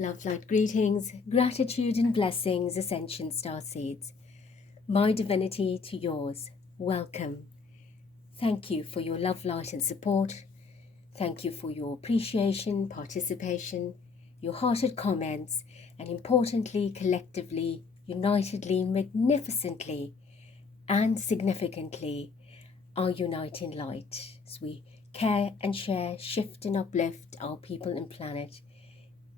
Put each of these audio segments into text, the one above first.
Love, light, greetings, gratitude and blessings, Ascension Star Seeds. My divinity to yours, welcome. Thank you for your love, light and support. Thank you for your appreciation, participation, your hearted comments, and importantly, collectively, unitedly, magnificently, and significantly, our uniting light as we care and share, shift and uplift our people and planet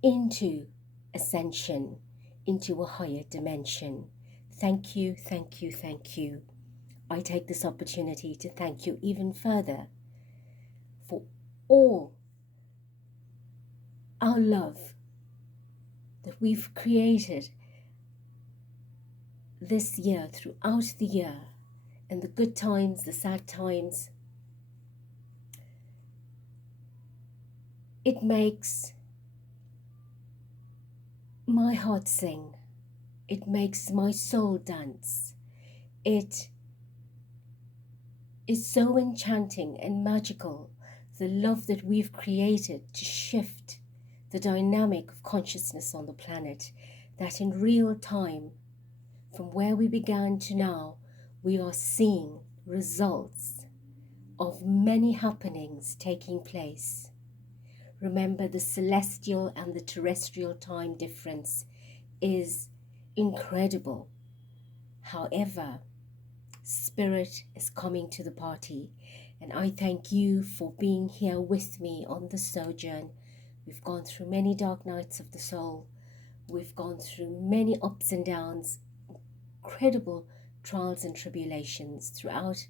into ascension, into a higher dimension. Thank you, thank you, thank you. I take this opportunity to thank you even further for all our love that we've created this year, throughout the year, and the good times, the sad times. It makes my heart sing. It makes my soul dance. It is so enchanting and magical, the love that we've created to shift the dynamic of consciousness on the planet, that in real time, from where we began to now, we are seeing results of many happenings taking place. Remember, the celestial and the terrestrial time difference is incredible. However, Spirit is coming to the party, and I thank you for being here with me on the sojourn. We've gone through many dark nights of the soul. We've gone through many ups and downs, incredible trials and tribulations throughout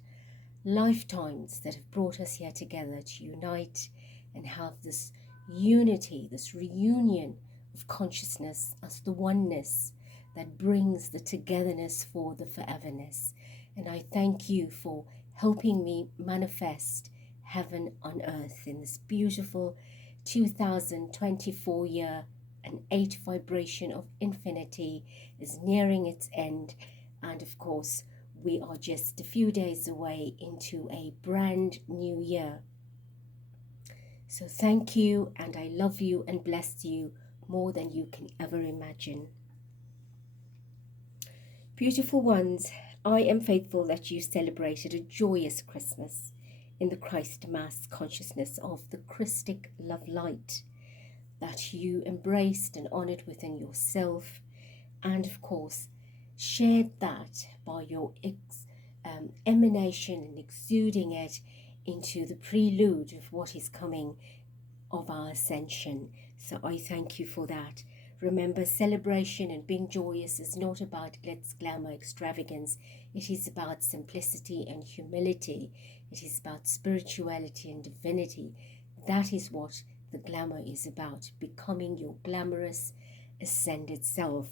lifetimes that have brought us here together to unite and have this unity, this reunion of consciousness as the oneness that brings the togetherness for the foreverness. And I thank you for helping me manifest heaven on earth in this beautiful 2024 year. An 8 vibration of infinity is nearing its end, and of course we are just a few days away into a brand new year. So thank you, and I love you and bless you more than you can ever imagine. Beautiful ones, I am faithful that you celebrated a joyous Christmas in the Christ Mass consciousness of the Christic love light, that you embraced and honored within yourself, and of course shared that by your emanation and exuding it into the prelude of what is coming of our ascension. So I thank you for that. Remember, celebration and being joyous is not about glitz, glamour, extravagance. It is about simplicity and humility. It is about spirituality and divinity. That is what the glamour is about, becoming your glamorous ascended self.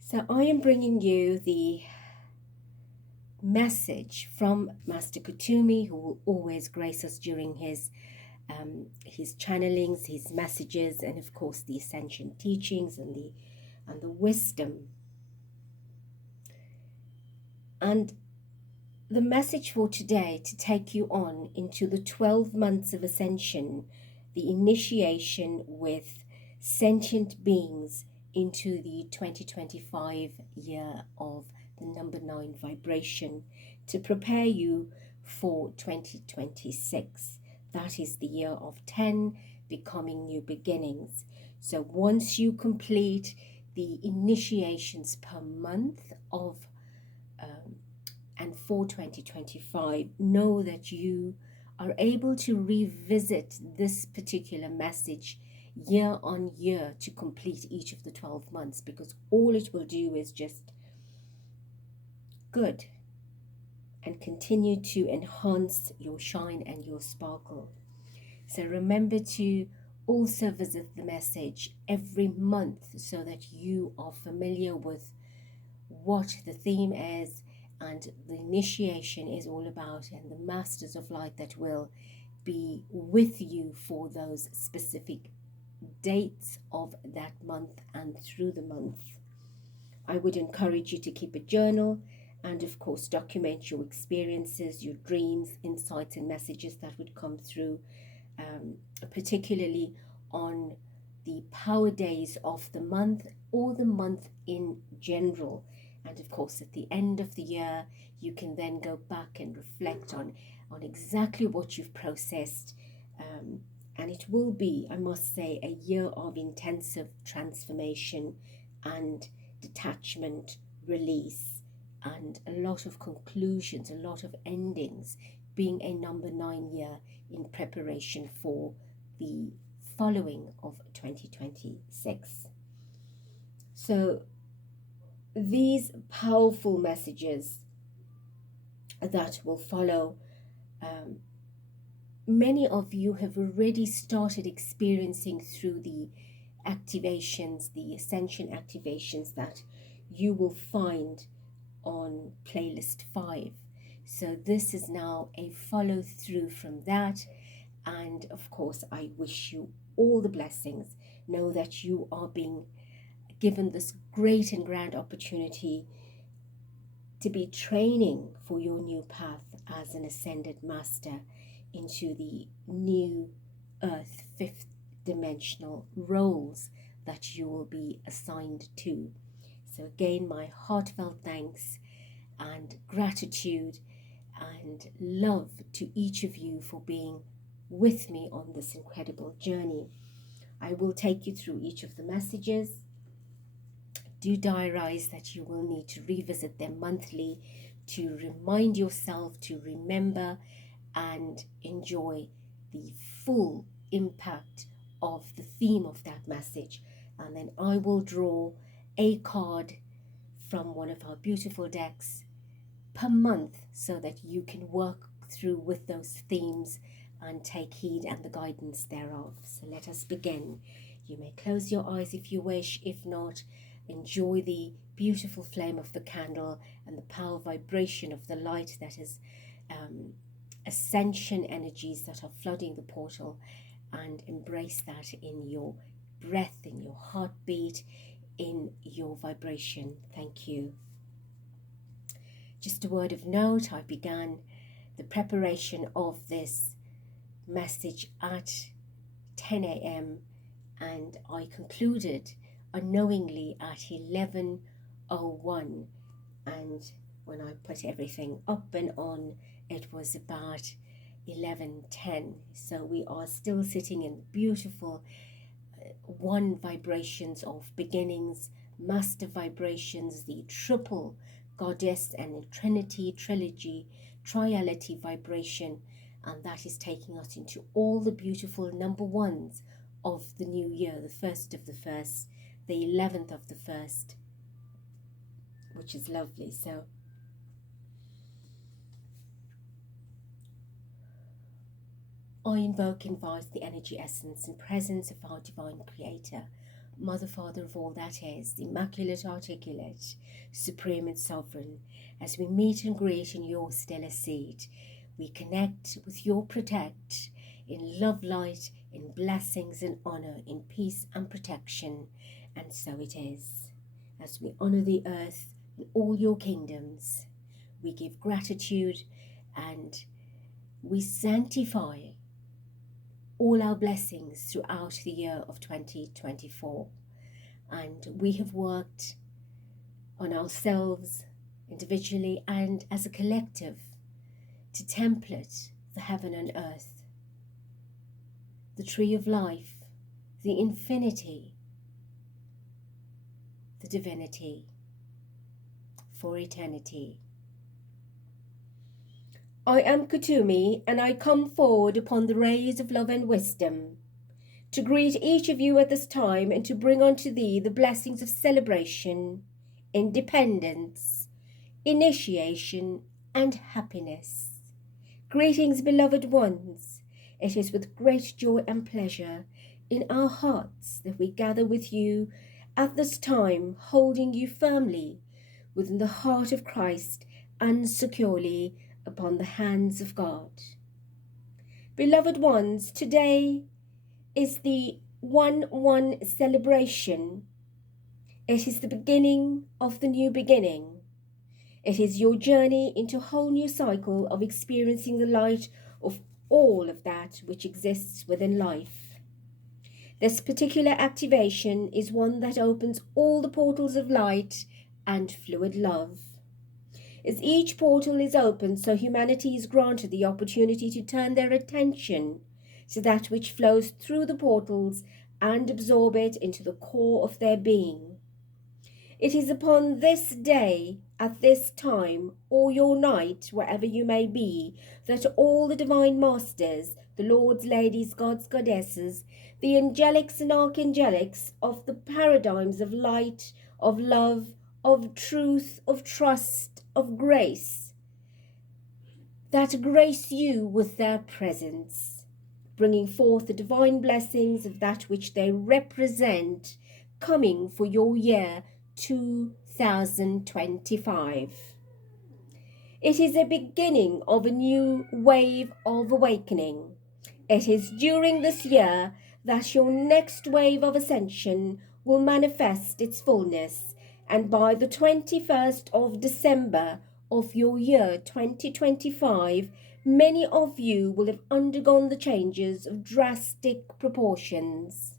So I am bringing you the message from Master Kutumi, who will always grace us during his channelings, his messages, and of course the Ascension teachings and the wisdom. And the message for today, to take you on into the 12 months of Ascension, the initiation with sentient beings into the 2025 year of the number 9 vibration, to prepare you for 2026. That is the year of 10, becoming new beginnings. So once you complete the initiations per month of and for 2025, know that you are able to revisit this particular message year on year to complete each of the 12 months, because all it will do is just good and continue to enhance your shine and your sparkle. So remember to also visit the message every month so that you are familiar with what the theme is and the initiation is all about, and the masters of light that will be with you for those specific dates of that month and through the month. I would encourage you to keep a journal and of course document your experiences, your dreams, insights and messages that would come through, particularly on the power days of the month or the month in general. And of course, at the end of the year, you can then go back and reflect on exactly what you've processed. And it will be, I must say, a year of intensive transformation and detachment, release, and a lot of conclusions, a lot of endings, being a number 9 year in preparation for the following of 2026. So these powerful messages that will follow, many of you have already started experiencing through the activations, the Ascension activations that you will find on playlist 5. So this is now a follow through from that. And of course, I wish you all the blessings. Know that you are being given this great and grand opportunity to be training for your new path as an ascended master into the new earth, fifth dimensional roles that you will be assigned to. So again, my heartfelt thanks and gratitude and love to each of you for being with me on this incredible journey. I will take you through each of the messages. Do diarize that you will need to revisit them monthly to remind yourself to remember and enjoy the full impact of the theme of that message. And then I will draw a card from one of our beautiful decks per month so that you can work through with those themes and take heed and the guidance thereof. So let us begin. You may close your eyes if you wish. If not, enjoy the beautiful flame of the candle and the power vibration of the light that is ascension energies that are flooding the portal, and embrace that in your breath, in your heartbeat, in your vibration. Thank you. Just a word of note, I began the preparation of this message at 10 a.m. and I concluded unknowingly at 11:01, and when I put everything up and on, it was about 11:10. So we are still sitting in beautiful one vibrations of beginnings, master vibrations, the triple goddess and trinity, trilogy, triality vibration, and that is taking us into all the beautiful number ones of the new year, the first of the first, the 11th of the first, which is lovely. So I invoke and invite the energy, essence and presence of our divine creator, Mother, Father of all that is, the Immaculate Articulate, Supreme and Sovereign, as we meet and greet in your stellar seat. We connect with your protect in love, light, in blessings and honor, in peace and protection. And so it is. As we honor the earth and all your kingdoms, we give gratitude and we sanctify all our blessings throughout the year of 2024. And we have worked on ourselves individually and as a collective to template the heaven and earth, the tree of life, the infinity, the divinity, for eternity. I am Kutumi, and I come forward upon the rays of love and wisdom to greet each of you at this time and to bring unto thee the blessings of celebration, independence, initiation, and happiness. Greetings, beloved ones. It is with great joy and pleasure in our hearts that we gather with you at this time, holding you firmly within the heart of Christ and securely upon the hands of God. Beloved ones, today is the 1-1 celebration. It is the beginning of the new beginning. It is your journey into a whole new cycle of experiencing the light of all of that which exists within life. This particular activation is one that opens all the portals of light and fluid love. As each portal is opened, so humanity is granted the opportunity to turn their attention to that which flows through the portals and absorb it into the core of their being. It is upon this day, at this time, or your night, wherever you may be, that all the divine masters, the lords, ladies, gods, goddesses, the angelics and archangelics of the paradigms of light, of love, of truth, of trust, of grace, that grace you with their presence, bringing forth the divine blessings of that which they represent, coming for your year 2025. It is a beginning of a new wave of awakening. It is during this year that your next wave of ascension will manifest its fullness, and by the 21st of December of your year 2025, many of you will have undergone the changes of drastic proportions.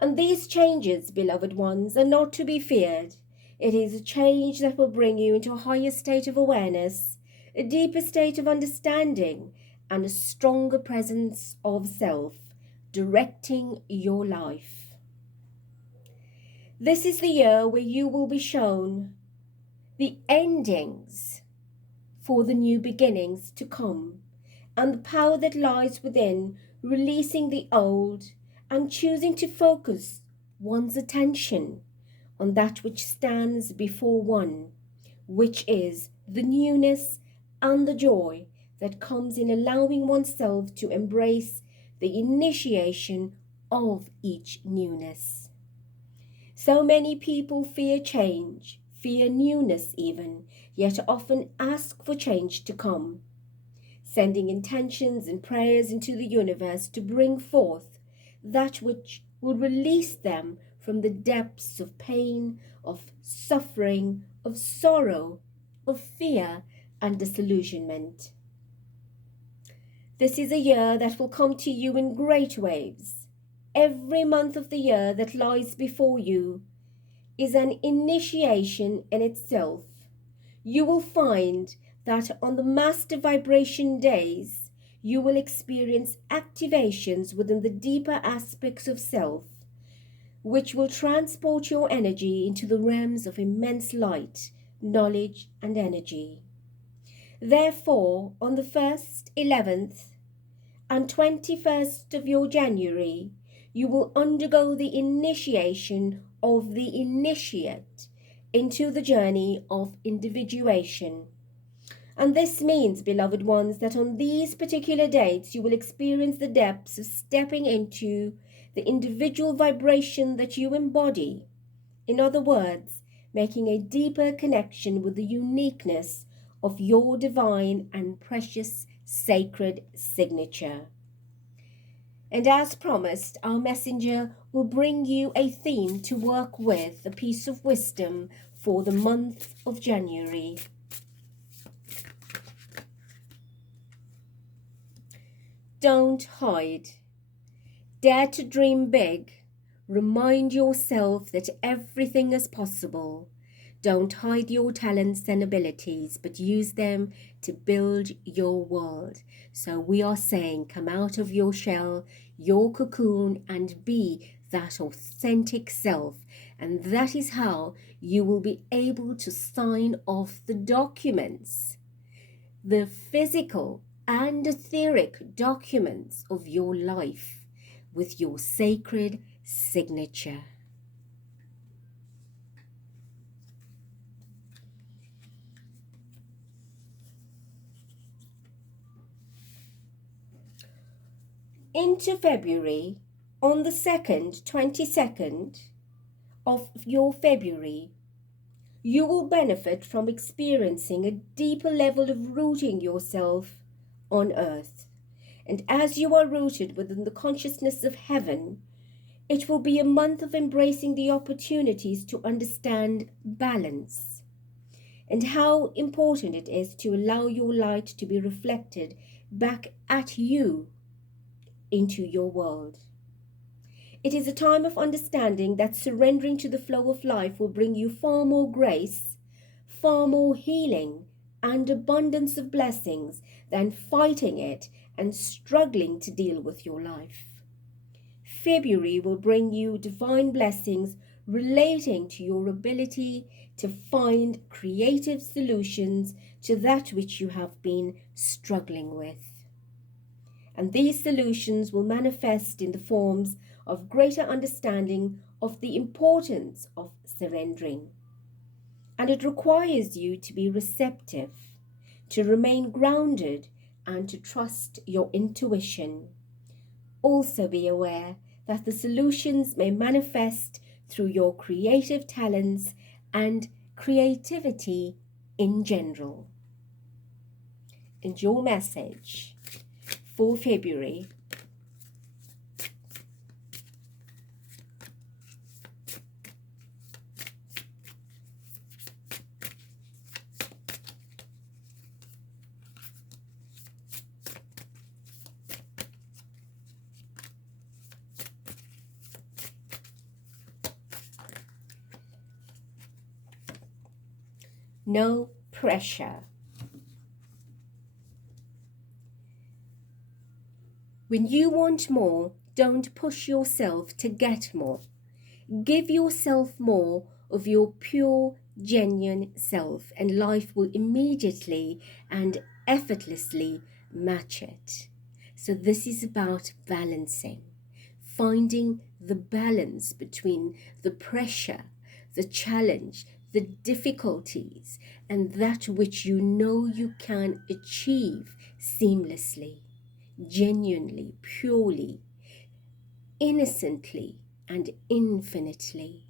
And these changes, beloved ones, are not to be feared. It is a change that will bring you into a higher state of awareness, a deeper state of understanding, and a stronger presence of self, directing your life. This is the year where you will be shown the endings for the new beginnings to come, and the power that lies within releasing the old and choosing to focus one's attention on that which stands before one, which is the newness and the joy that comes in allowing oneself to embrace the initiation of each newness. So many people fear change, fear newness even, yet often ask for change to come, sending intentions and prayers into the universe to bring forth that which will release them from the depths of pain, of suffering, of sorrow, of fear and disillusionment. This is a year that will come to you in great waves. Every month of the year that lies before you is an initiation in itself. You will find that on the master vibration days, you will experience activations within the deeper aspects of self, which will transport your energy into the realms of immense light, knowledge, and energy. Therefore, on the 1st, 11th, and 21st of your January, you will undergo the initiation of the initiate into the journey of individuation. And this means, beloved ones, that on these particular dates you will experience the depths of stepping into the individual vibration that you embody. In other words, making a deeper connection with the uniqueness of your divine and precious sacred signature. And as promised, our messenger will bring you a theme to work with, a piece of wisdom for the month of January. Don't hide. Dare to dream big. Remind yourself that everything is possible. Don't hide your talents and abilities, but use them to build your world. So we are saying, come out of your shell, your cocoon, and be that authentic self. And that is how you will be able to sign off the documents, the physical and etheric documents of your life with your sacred signature. Into February, on the 2nd, 22nd of your February, you will benefit from experiencing a deeper level of rooting yourself on earth. And as you are rooted within the consciousness of heaven, it will be a month of embracing the opportunities to understand balance and how important it is to allow your light to be reflected back at you into your world. It is a time of understanding that surrendering to the flow of life will bring you far more grace, far more healing, and abundance of blessings than fighting it and struggling to deal with your life. February will bring you divine blessings relating to your ability to find creative solutions to that which you have been struggling with. And these solutions will manifest in the forms of greater understanding of the importance of surrendering. And it requires you to be receptive, to remain grounded, and to trust your intuition. Also be aware that the solutions may manifest through your creative talents and creativity in general. And your message for February: no pressure. When you want more, don't push yourself to get more. Give yourself more of your pure, genuine self, and life will immediately and effortlessly match it. So this is about balancing, finding the balance between the pressure, the challenge, the difficulties, and that which you know you can achieve seamlessly, genuinely, purely, innocently, and infinitely.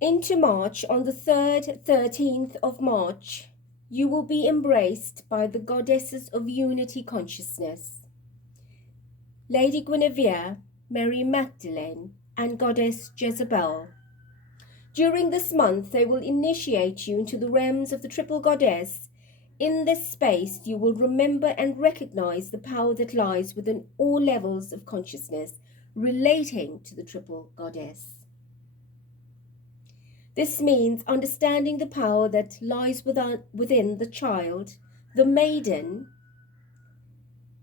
Into March, on the 3rd, 13th of March, you will be embraced by the goddesses of unity consciousness, Lady Guinevere, Mary Magdalene, and Goddess Jezebel. During this month, they will initiate you into the realms of the triple goddess. In this space, you will remember and recognize the power that lies within all levels of consciousness relating to the triple goddess. This means understanding the power that lies within the child, the maiden.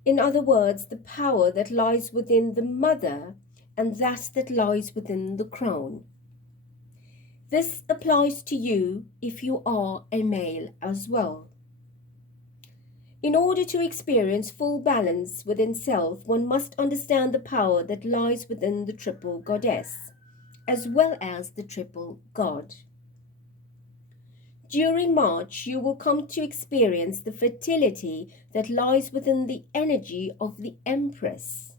In other words, the power that lies within the mother and that lies within the crone. This applies to you if you are a male as well. In order to experience full balance within self, one must understand the power that lies within the triple goddess, as well as the triple god. During March, you will come to experience the fertility that lies within the energy of the Empress,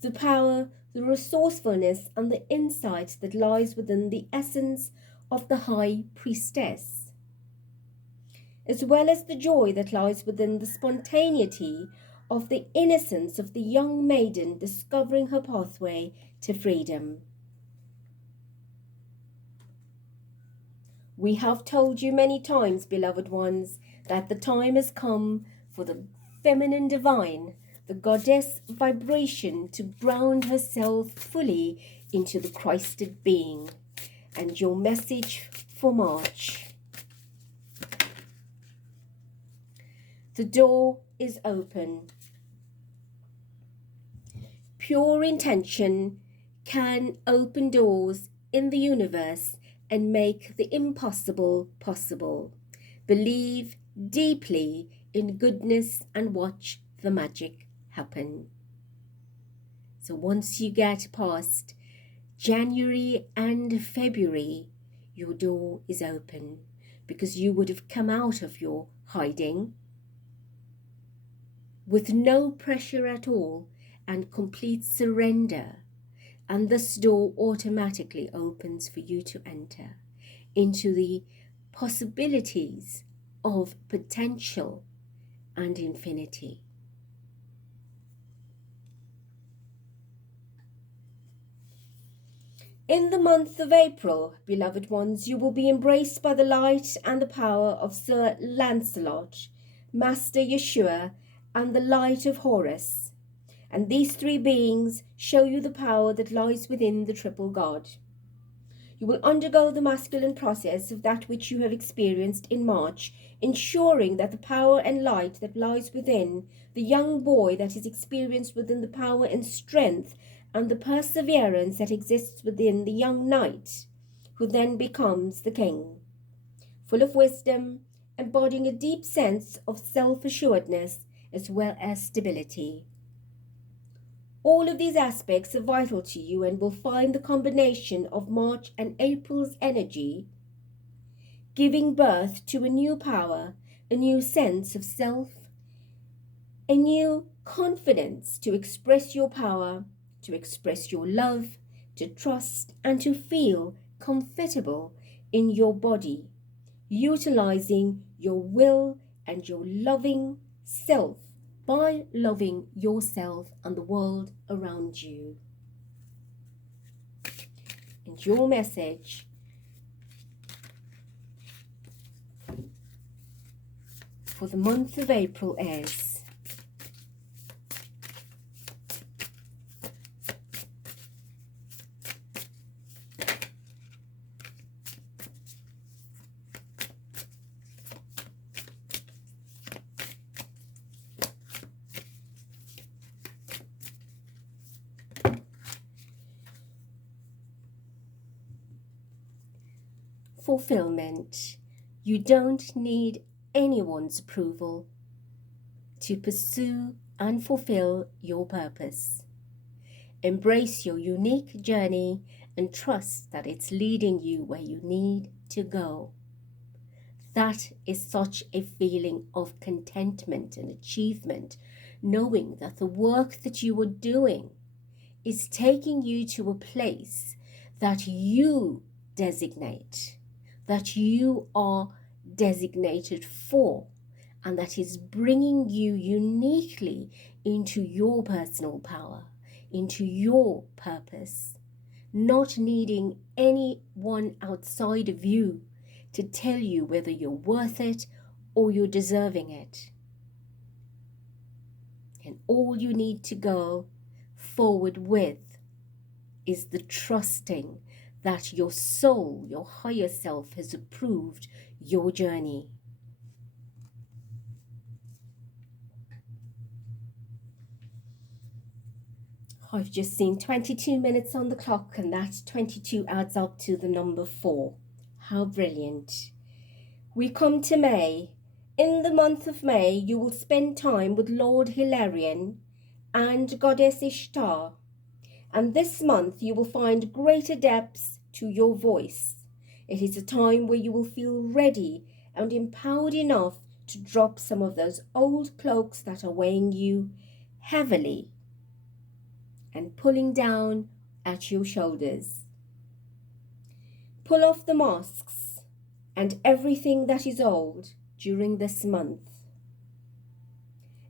the power, the resourcefulness, and the insight that lies within the essence of the High Priestess, as well as the joy that lies within the spontaneity of the innocence of the young maiden discovering her pathway to freedom. We have told you many times, beloved ones, that the time has come for the feminine divine, the goddess vibration, to ground herself fully into the Christed being. And your message for March: the door is open. Pure intention can open doors in the universe and make the impossible possible. Believe deeply in goodness and watch the magic happen. So once you get past January and February, your door is open, because you would have come out of your hiding with no pressure at all and complete surrender. And this door automatically opens for you to enter into the possibilities of potential and infinity. In the month of April, beloved ones, you will be embraced by the light and the power of Sir Lancelot, Master Yeshua, and the light of Horus. And these three beings show you the power that lies within the triple God. You will undergo the masculine process of that which you have experienced in March, ensuring that the power and light that lies within the young boy that is experienced within the power and strength and the perseverance that exists within the young knight, who then becomes the king, full of wisdom, embodying a deep sense of self-assuredness as well as stability. All of these aspects are vital to you and will find the combination of March and April's energy giving birth to a new power, a new sense of self, a new confidence to express your power, to express your love, to trust, and to feel comfortable in your body, utilizing your will and your loving self by loving yourself and the world around you. And your message for the month of April is: fulfillment. You don't need anyone's approval to pursue and fulfill your purpose. Embrace your unique journey and trust that it's leading you where you need to go. That is such a feeling of contentment and achievement, knowing that the work that you are doing is taking you to a place that you designate, that you are designated for, and that is bringing you uniquely into your personal power, into your purpose, not needing anyone outside of you to tell you whether you're worth it or you're deserving it. And all you need to go forward with is the trusting that your soul, your higher self, has approved your journey. I've just seen 22 minutes on the clock, and that 22 adds up to the number 4. How brilliant. We come to May. In the month of May, you will spend time with Lord Hilarion and Goddess Ishtar. And this month, you will find greater depths to your voice. It is a time where you will feel ready and empowered enough to drop some of those old cloaks that are weighing you heavily and pulling down at your shoulders. Pull off the masks and everything that is old during this month.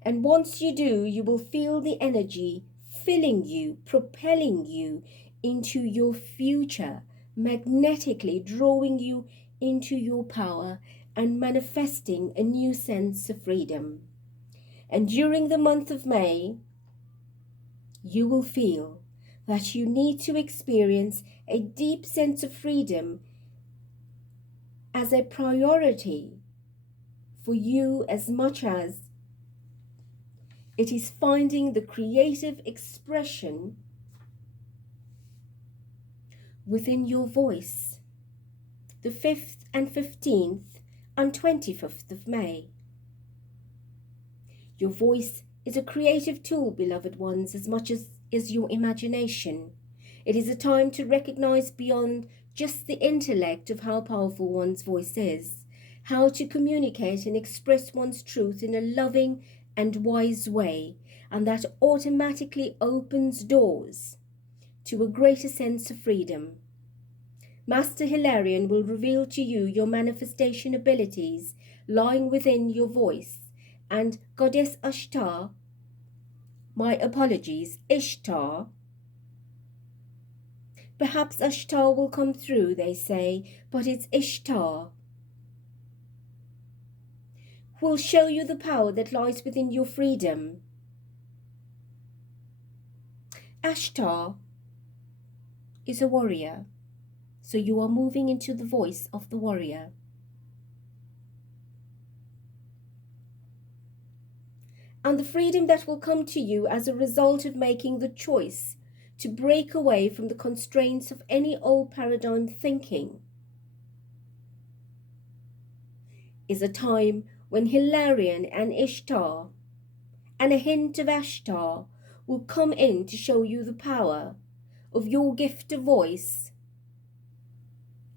And once you do, you will feel the energy filling you, propelling you into your future, magnetically drawing you into your power and manifesting a new sense of freedom. And during the month of May, you will feel that you need to experience a deep sense of freedom as a priority for you, as much as it is finding the creative expression within your voice. The 5th and 15th and 25th of May. Your voice is a creative tool, beloved ones, as much as is your imagination. It is a time to recognize beyond just the intellect of how powerful one's voice is, how to communicate and express one's truth in a loving and wise way, and that automatically opens doors to a greater sense of freedom. Master Hilarion will reveal to you your manifestation abilities lying within your voice, and Goddess Ishtar, Ishtar, perhaps Ishtar will come through, they say, but it's Ishtar, will show you the power that lies within your freedom. Ashtar is a warrior, so you are moving into the voice of the warrior. And the freedom that will come to you as a result of making the choice to break away from the constraints of any old paradigm thinking is a time when Hilarion and Ishtar and a hint of Ashtar will come in to show you the power of your gift of voice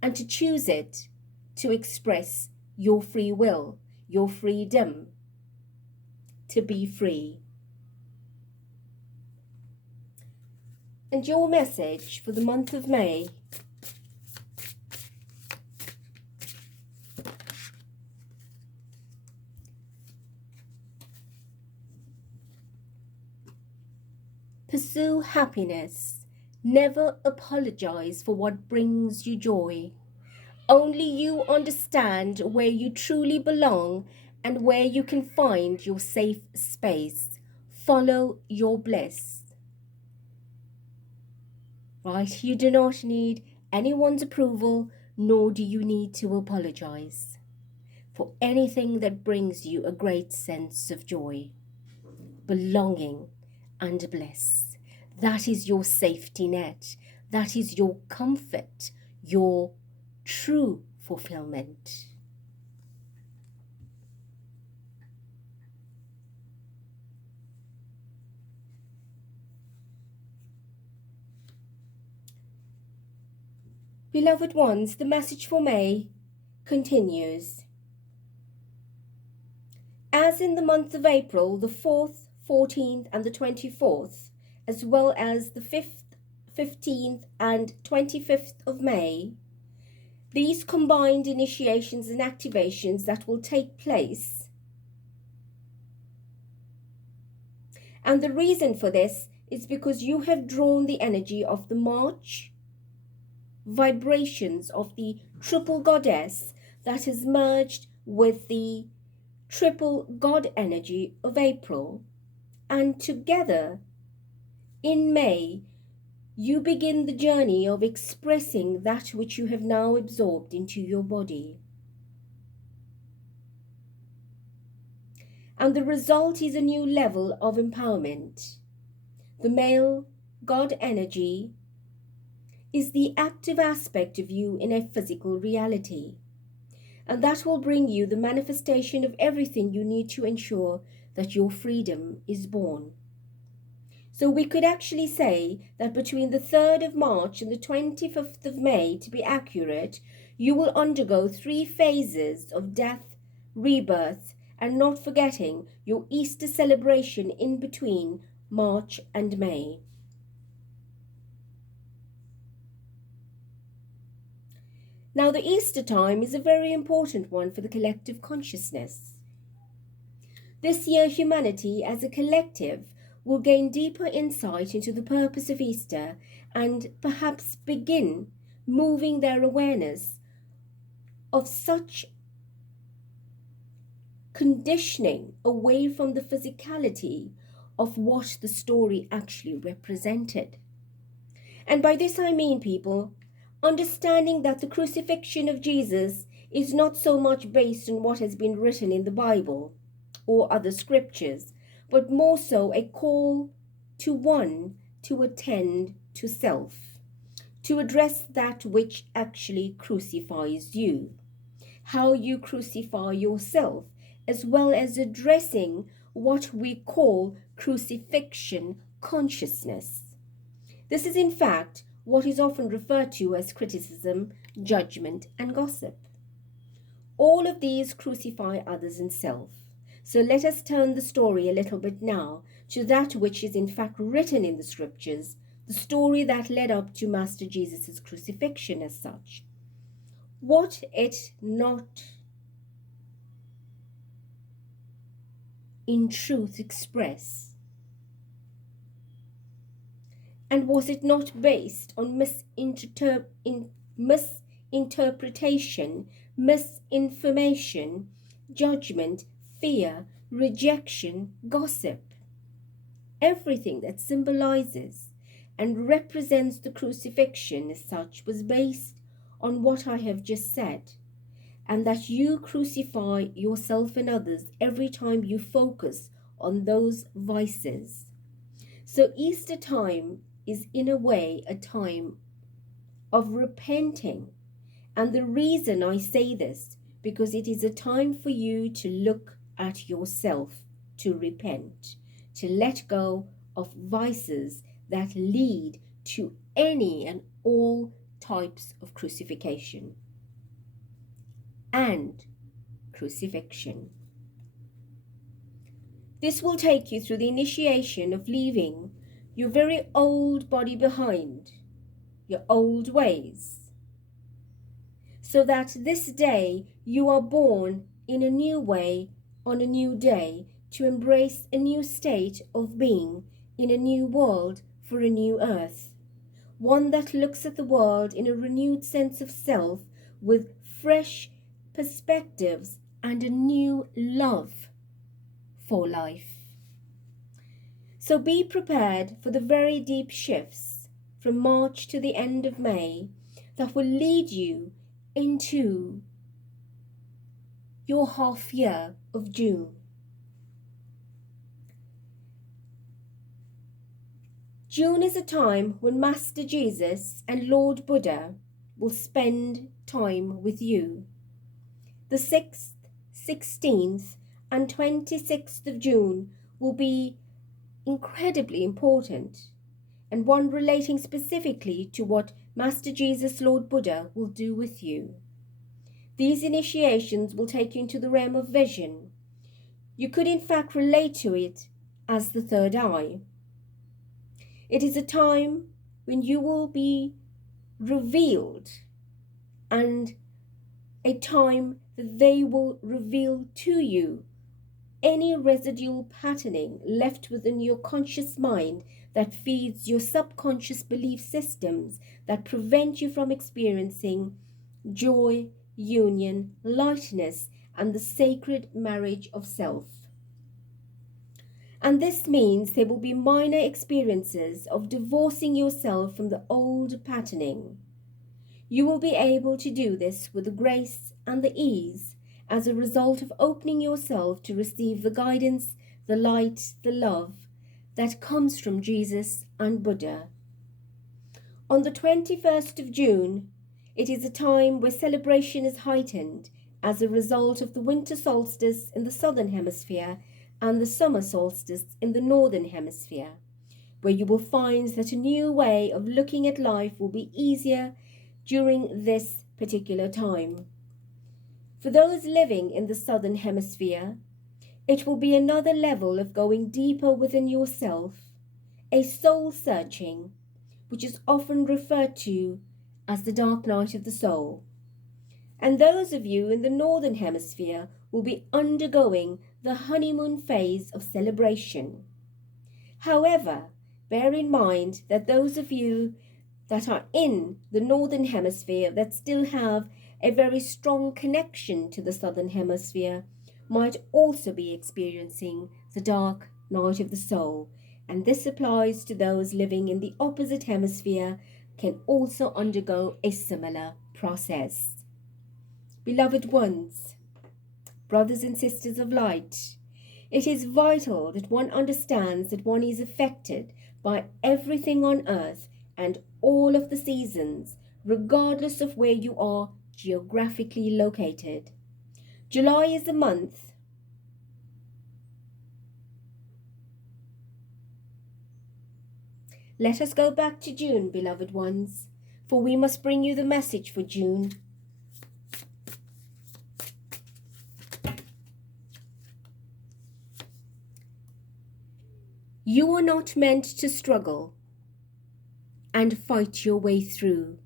and to choose it to express your free will, your freedom to be free. And your message for the month of May pursue happiness. Never apologize for what brings you joy. Only you understand where you truly belong and where you can find your safe space. Follow your bliss. Right? You do not need anyone's approval, nor do you need to apologize for anything that brings you a great sense of joy, belonging, and bliss. That is your safety net. That is your comfort, your true fulfillment. Beloved ones, the message for May continues. As in the month of April, the 4th, 14th and the 24th, as well as the 5th, 15th and 25th of May, these combined initiations and activations that will take place. And the reason for this is because you have drawn the energy of the March vibrations of the triple goddess that has merged with the triple god energy of April, and together in May you begin the journey of expressing that which you have now absorbed into your body. And the result is a new level of empowerment. The male god energy is the active aspect of you in a physical reality, and that will bring you the manifestation of everything you need to ensure that your freedom is born. So we could actually say that between the 3rd of March and the 25th of May, to be accurate, you will undergo 3 phases of death, rebirth, and not forgetting your Easter celebration in between March and May. Now, the Easter time is a very important one for the collective consciousness. This year, humanity as a collective will gain deeper insight into the purpose of Easter and perhaps begin moving their awareness of such conditioning away from the physicality of what the story actually represented. And by this I mean, people, understanding that the crucifixion of Jesus is not so much based on what has been written in the Bible or other scriptures, but more so a call to one to attend to self, to address that which actually crucifies you, how you crucify yourself, as well as addressing what we call crucifixion consciousness. This is in fact what is often referred to as criticism, judgment, and gossip. All of these crucify others and self. So let us turn the story a little bit now to that which is in fact written in the scriptures, the story that led up to Master Jesus' crucifixion as such. What it not in truth express? And was it not based on misinterpretation, misinformation, judgment, fear, rejection, gossip. Everything that symbolizes and represents the crucifixion as such was based on what I have just said, and that you crucify yourself and others every time you focus on those vices. So Easter time is in a way a time of repenting. And the reason I say this, because it is a time for you to look at yourself, to repent, to let go of vices that lead to any and all types of crucifixion and crucifixion. This will take you through the initiation of leaving your very old body behind, your old ways, so that this day you are born in a new way on a new day to embrace a new state of being in a new world for a new earth, one that looks at the world in a renewed sense of self with fresh perspectives and a new love for life. So be prepared for the very deep shifts from March to the end of May that will lead you into your half year of June. June is a time when Master Jesus and Lord Buddha will spend time with you. The 6th, 16th and 26th of June will be incredibly important, and one relating specifically to what Master Jesus, Lord Buddha, will do with you. These initiations will take you into the realm of vision. You could in fact relate to it as the third eye. It is a time when you will be revealed, and a time that they will reveal to you any residual patterning left within your conscious mind that feeds your subconscious belief systems that prevent you from experiencing joy, union, lightness, and the sacred marriage of self. And this means there will be minor experiences of divorcing yourself from the old patterning. You will be able to do this with the grace and the ease as a result of opening yourself to receive the guidance, the light, the love that comes from Jesus and Buddha. On the 21st of June, it is a time where celebration is heightened as a result of the winter solstice in the southern hemisphere and the summer solstice in the northern hemisphere, where you will find that a new way of looking at life will be easier during this particular time. For those living in the southern hemisphere, it will be another level of going deeper within yourself, a soul searching, which is often referred to as the dark night of the soul. And those of you in the northern hemisphere will be undergoing the honeymoon phase of celebration. However, bear in mind that those of you that are in the northern hemisphere that still have a very strong connection to the southern hemisphere might also be experiencing the dark night of the soul, and this applies to those living in the opposite hemisphere can also undergo a similar process. Beloved ones, brothers and sisters of light, it is vital that one understands that one is affected by everything on earth and all of the seasons, regardless of where you are geographically located. July is a month Let us go back to June, beloved ones, for we must bring you the message for June. You are not meant to struggle and fight your way through.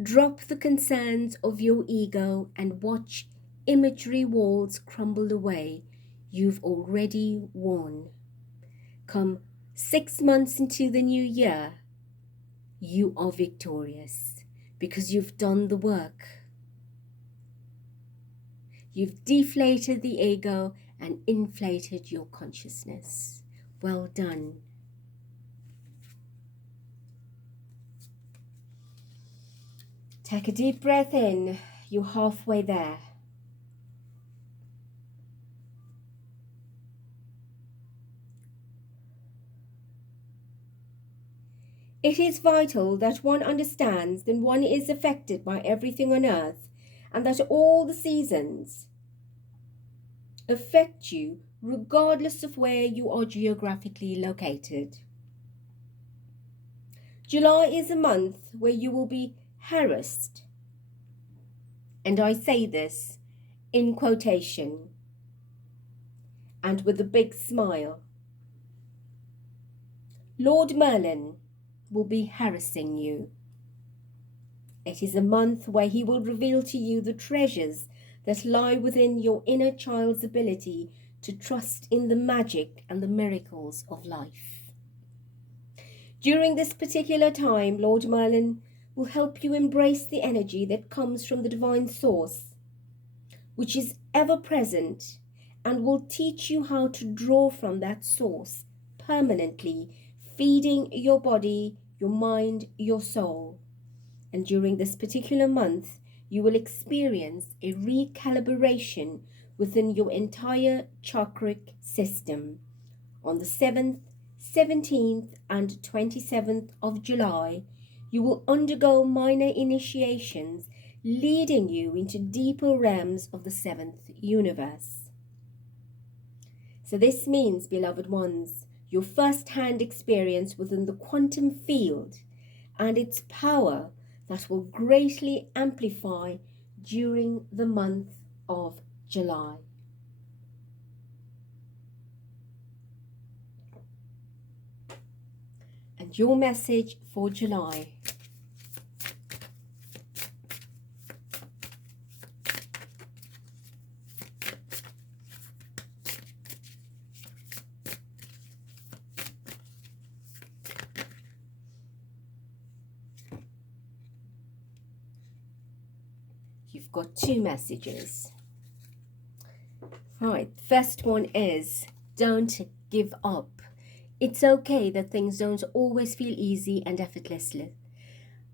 Drop the concerns of your ego and watch imagery walls crumble away. You've already won. Come 6 months into the new year, you are victorious because you've done the work. You've deflated the ego and inflated your consciousness. Well done. Take a deep breath in. You're halfway there. It is vital that one understands that one is affected by everything on earth and that all the seasons affect you regardless of where you are geographically located. July is a month where you will be harassed, and I say this in quotation and with a big smile. Lord Merlin will be harassing you. It is a month where he will reveal to you the treasures that lie within your inner child's ability to trust in the magic and the miracles of life. During this particular time, Lord Merlin will help you embrace the energy that comes from the divine source, which is ever present, and will teach you how to draw from that source permanently, feeding your body, your mind, your soul. And during this particular month, you will experience a recalibration within your entire chakric system. On the 7th, 17th, and 27th of July, you will undergo minor initiations, leading you into deeper realms of the seventh universe. So this means, beloved ones, your first-hand experience within the quantum field and its power that will greatly amplify during the month of July. And your message for July. You've got two messages. Right, first one is, don't give up. It's okay that things don't always feel easy and effortlessly.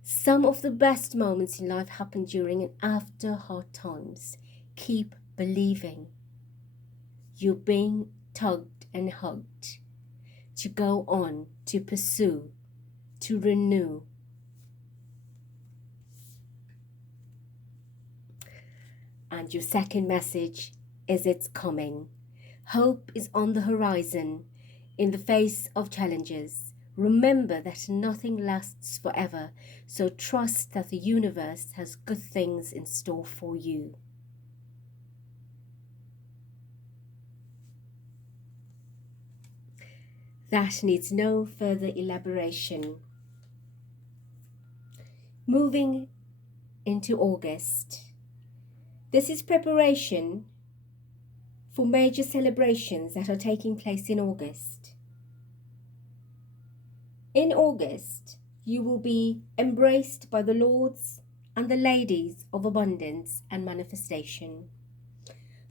Some of the best moments in life happen during and after hard times. Keep believing. You're being tugged and hugged to go on, to pursue, to renew. And your second message is, it's coming. Hope is on the horizon in the face of challenges. Remember that nothing lasts forever, so trust that the universe has good things in store for you. That needs no further elaboration. Moving into August. This is preparation for major celebrations that are taking place in August. In August, you will be embraced by the lords and the ladies of abundance and manifestation,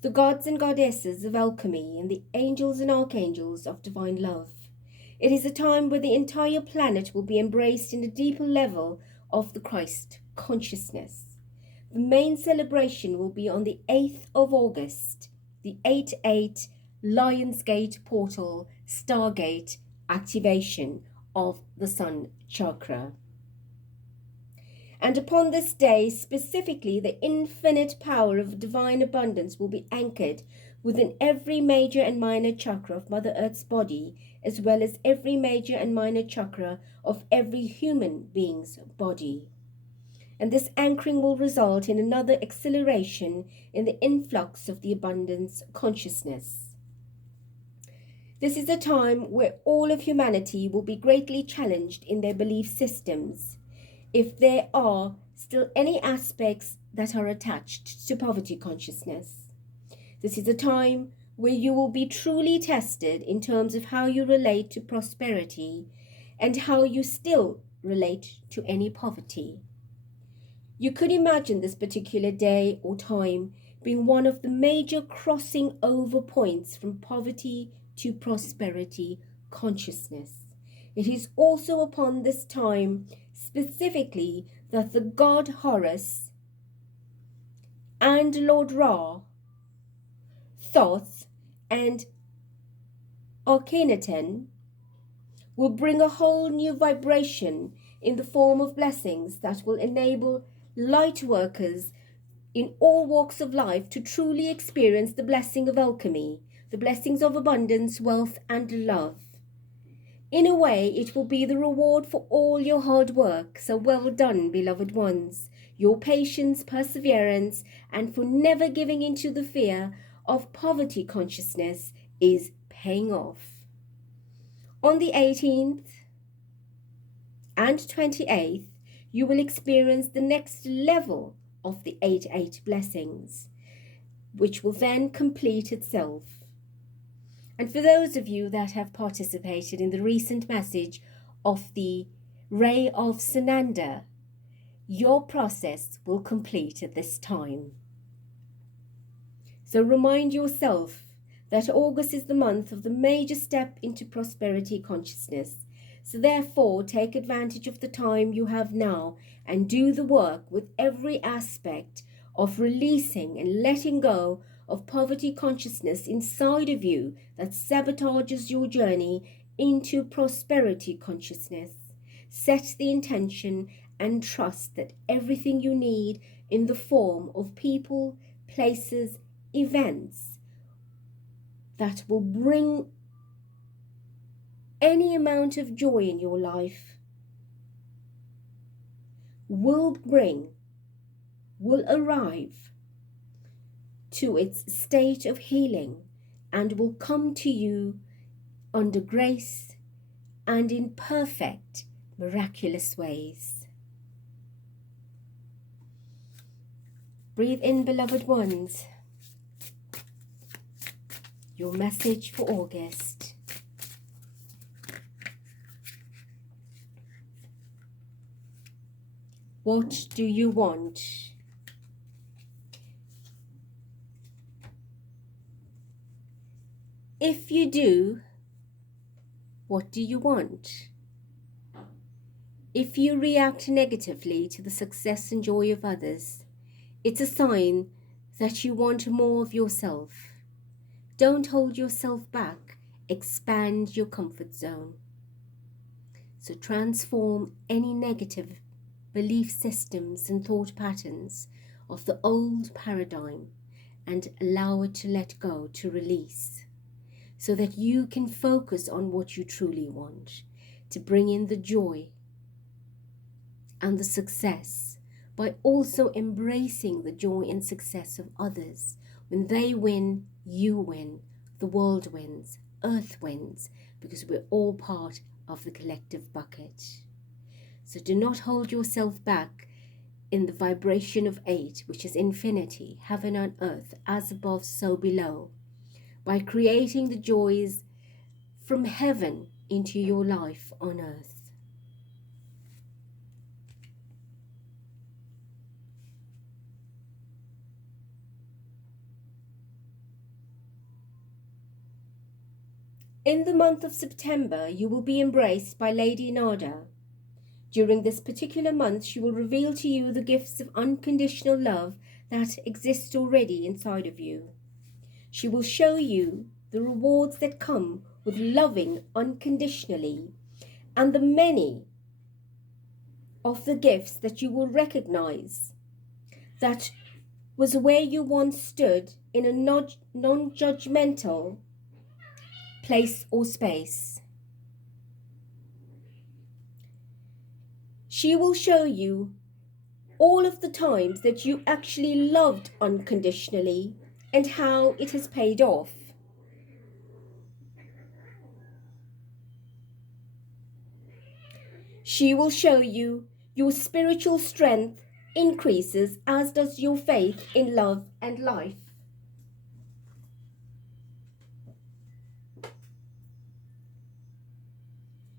the gods and goddesses of alchemy, and the angels and archangels of divine love. It is a time where the entire planet will be embraced in a deeper level of the Christ consciousness. The main celebration will be on the 8th of August, the 8-8 Lionsgate portal STARGATE activation of the Sun Chakra. And upon this day, specifically, the infinite power of divine abundance will be anchored within every major and minor chakra of Mother Earth's body, as well as every major and minor chakra of every human being's body. And this anchoring will result in another acceleration in the influx of the abundance consciousness. This is a time where all of humanity will be greatly challenged in their belief systems, if there are still any aspects that are attached to poverty consciousness. This is a time where you will be truly tested in terms of how you relate to prosperity and how you still relate to any poverty. You could imagine this particular day or time being one of the major crossing over points from poverty to prosperity consciousness. It is also upon this time specifically that the god Horus and Lord Ra, Thoth, and Akhenaten will bring a whole new vibration in the form of blessings that will enable light workers in all walks of life to truly experience the blessing of alchemy, the blessings of abundance, wealth, and love. In a way, it will be the reward for all your hard work. So well done, beloved ones. Your patience, perseverance, and for never giving into the fear of poverty consciousness is paying off. On the 18th and 28th, you will experience the next level of the 8-8 blessings, which will then complete itself. And for those of you that have participated in the recent message of the RAY of SANANDA, your process will complete at this time. So remind yourself that August is the month of the major step into prosperity consciousness. So therefore, take advantage of the time you have now and do the work with every aspect of releasing and letting go of poverty consciousness inside of you that sabotages your journey into prosperity consciousness. Set the intention and trust that everything you need in the form of people, places, events that will bring any amount of joy in your life will arrive to its state of healing and will come to you under grace and in perfect, miraculous ways. Breathe in, beloved ones. Your message for August. What do you want? If you do, what do you want? If you react negatively to the success and joy of others, it's a sign that you want more of yourself. Don't hold yourself back. Expand your comfort zone. So transform any negative belief systems and thought patterns of the old paradigm and allow it to let go, to release, so that you can focus on what you truly want, to bring in the joy and the success by also embracing the joy and success of others. When they win, you win, the world wins, earth wins, because we're all part of the collective bucket. So do not hold yourself back in the vibration of 8, which is infinity, heaven and earth, as above, so below, by creating the joys from heaven into your life on earth. In the month of September, you will be embraced by Lady Nada. During this particular month, she will reveal to you the gifts of unconditional love that exist already inside of you. She will show you the rewards that come with loving unconditionally and the many of the gifts that you will recognize that was where you once stood in a non-judgmental place or space. She will show you all of the times that you actually loved unconditionally and how it has paid off. She will show you your spiritual strength increases, as does your faith in love and life.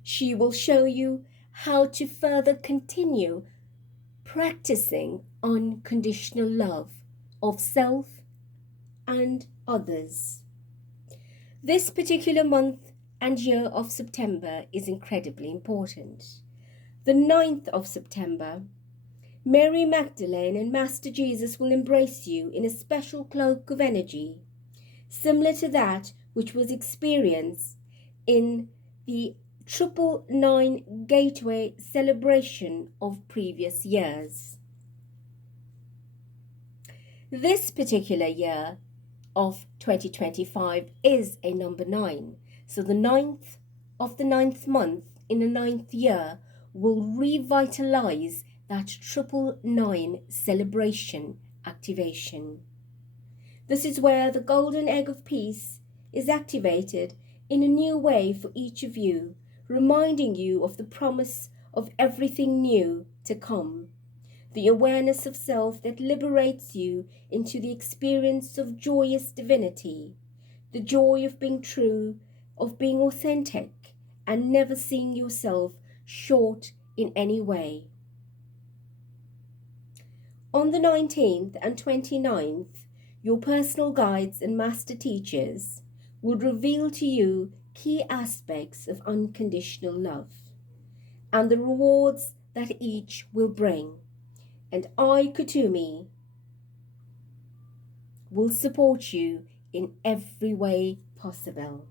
She will show you how to further continue practicing unconditional love of self and others. This particular month and year of September is incredibly important. The 9th of September, Mary Magdalene and Master Jesus will embrace you in a special cloak of energy, similar to that which was experienced in the 999 Gateway celebration of previous years. This particular year of 2025 is a number 9, so the 9th of the 9th month in the 9th year will revitalize that 999 celebration activation. This is where the golden egg of peace is activated in a new way for each of you, reminding you of the promise of everything new to come. The awareness of self that liberates you into the experience of joyous divinity, the joy of being true, of being authentic, and never seeing yourself short in any way. On the 19th and 29th, your personal guides and master teachers will reveal to you key aspects of unconditional love and the rewards that each will bring. And I, Kutumi, will support you in every way possible.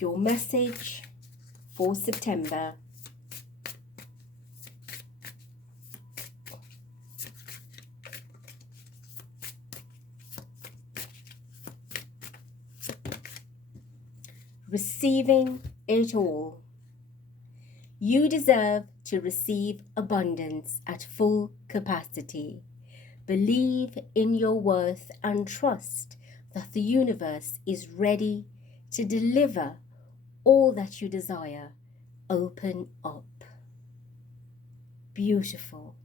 Your message for September. Receiving it all. You deserve to receive abundance at full capacity. Believe in your worth and trust that the universe is ready to deliver all that you desire. Open up. Beautiful.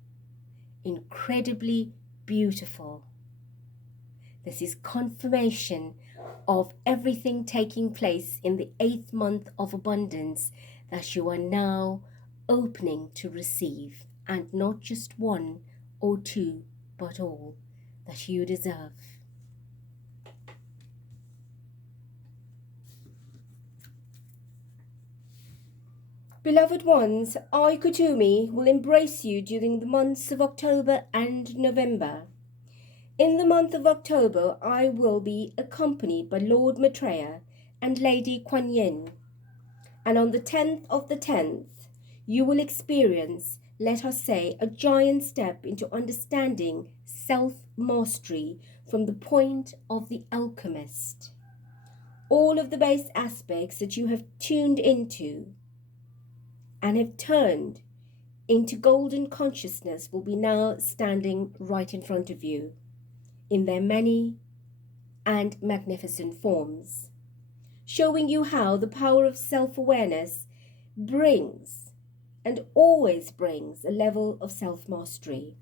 Incredibly beautiful. This is confirmation of everything taking place in the 8th month of abundance that you are now opening to receive, and not just one or two, but all that you deserve. Beloved ones, I, Kutumi, will embrace you during the months of October and November. In the month of October, I will be accompanied by Lord Maitreya and Lady Kuan Yin. And on the 10th of the 10th, you will experience, let us say, a giant step into understanding self-mastery from the point of the alchemist. All of the base aspects that you have tuned into and have turned into golden consciousness will be now standing right in front of you in their many and magnificent forms, showing you how the power of self-awareness brings and always brings a level of self-mastery.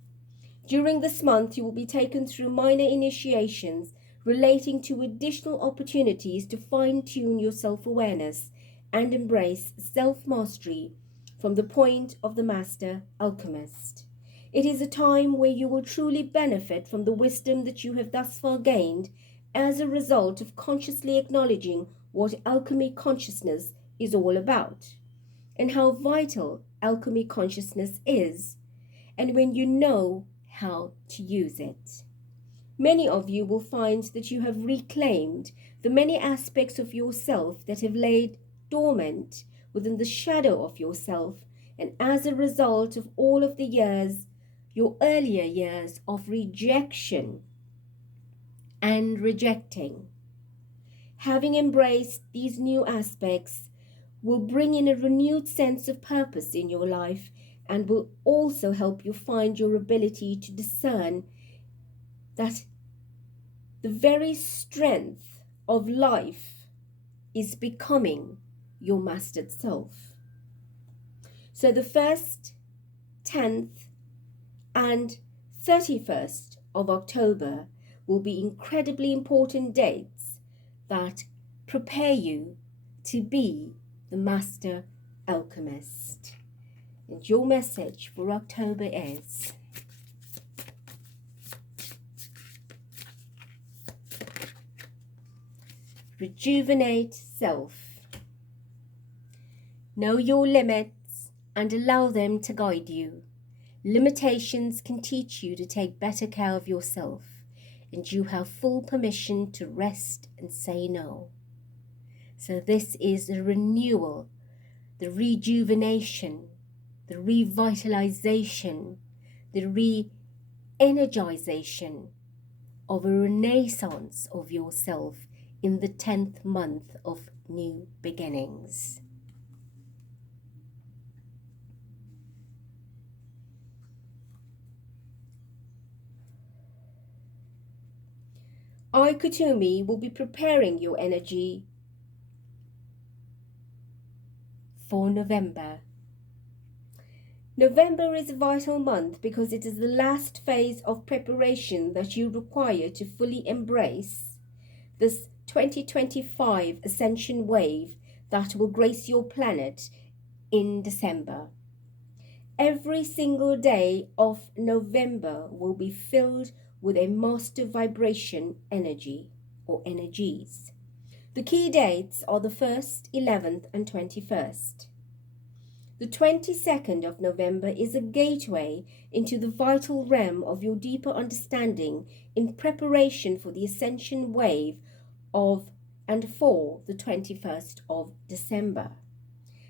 During this month, you will be taken through minor initiations relating to additional opportunities to fine-tune your self-awareness and embrace self-mastery from the point of the master alchemist. It is a time where you will truly benefit from the wisdom that you have thus far gained as a result of consciously acknowledging what alchemy consciousness is all about and how vital alchemy consciousness is, and when you know how to use it. Many of you will find that you have reclaimed the many aspects of yourself that have laid dormant within the shadow of yourself, and as a result of all of the years, your earlier years of rejection and rejecting, having embraced these new aspects will bring in a renewed sense of purpose in your life and will also help you find your ability to discern that the very strength of life is becoming your mastered self. So the 1st, 10th, and 31st of October will be incredibly important dates that prepare you to be the master alchemist. And your message for October is: Rejuvenate self. Know your limits and allow them to guide you. Limitations can teach you to take better care of yourself, and you have full permission to rest and say no. So this is the renewal, the rejuvenation, the revitalization, the re-energization of a renaissance of yourself in the 10th month of new beginnings. I, Kutumi, will be preparing your energy for November. November is a vital month because it is the last phase of preparation that you require to fully embrace this 2025 Ascension wave that will grace your planet in December. Every single day of November will be filled with a master vibration energy or energies. The key dates are the 1st, 11th and 21st. The 22nd of November is a gateway into the vital realm of your deeper understanding in preparation for the Ascension wave of and for the 21st of December.